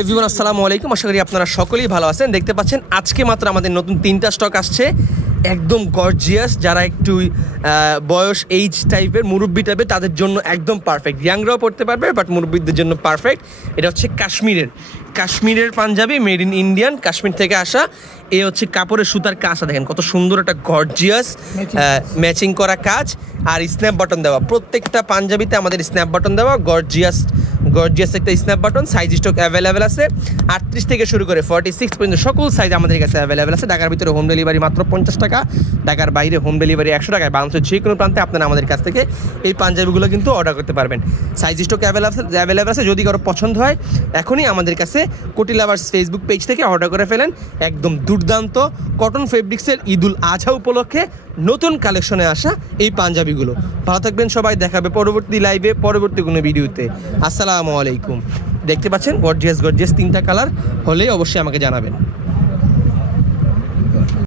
Everyone আসসালামু আলাইকুম, আশা করি আপনারা সকলেই ভালো আছেন। দেখতে পাচ্ছেন আজকে মাত্র আমাদের নতুন 3টা স্টক আসছে, একদম গর্জিয়াস। যারা একটু বয়স এইজ টাইপের মুরব্বি টাইপের তাদের জন্য একদম পারফেক্ট। ইয়াংরাও পড়তে পারবে, বাট মুরব্বিদের জন্য পারফেক্ট। এটা হচ্ছে কাশ্মীরের Punjabi, made in Indian, Kashmir থেকে আসা। এ হচ্ছে কাপড়ের সুতার কাজটা দেখেন কত সুন্দর, একটা গর্জিয়াস ম্যাচিং করা কাজ। আর স্ন্যাপ বাটন দেওয়া, প্রত্যেকটা পাঞ্জাবিতে আমাদের স্ন্যাপ বাটন দেওয়া, গর্জিয়াস একটা snap button. Size stock available আছে 38 থেকে শুরু করে 46 পর্যন্ত সকল সাইজ আমাদের কাছে অ্যাভেলেবেল আছে। ঢাকার ভিতরে হোম ডেলিভারি মাত্র 50 টাকা, ঢাকার বাইরে হোম ডেলিভারি 100 টাকায়। বাংলাদেশের যে কোনো প্রান্তে আপনারা আমাদের কাছ থেকে এই পাঞ্জাবিগুলো কিন্তু অর্ডার করতে পারবেন। সাইজ স্টক অ্যাভেলেবেল আছে। যদি কারো পছন্দ হয় এখনই আমাদের কাছে কোটি লাভার্স ফেসবুক পেজ থেকে অর্ডার করে ফেলেন। একদম দুর্দান্ত কটন ফেব্রিক্সের ঈদুল আজহা উপলক্ষে নতুন কালেকশনে আসা এই পাঞ্জাবিগুলো। ভালো থাকবেন সবাই, দেখাবে পরবর্তী লাইভে, পরবর্তী কোনো ভিডিওতে। আসসালামু আলাইকুম। দেখতে পাচ্ছেন গর্জিয়াস 3টা কালার হলেই অবশ্যই আমাকে জানাবেন।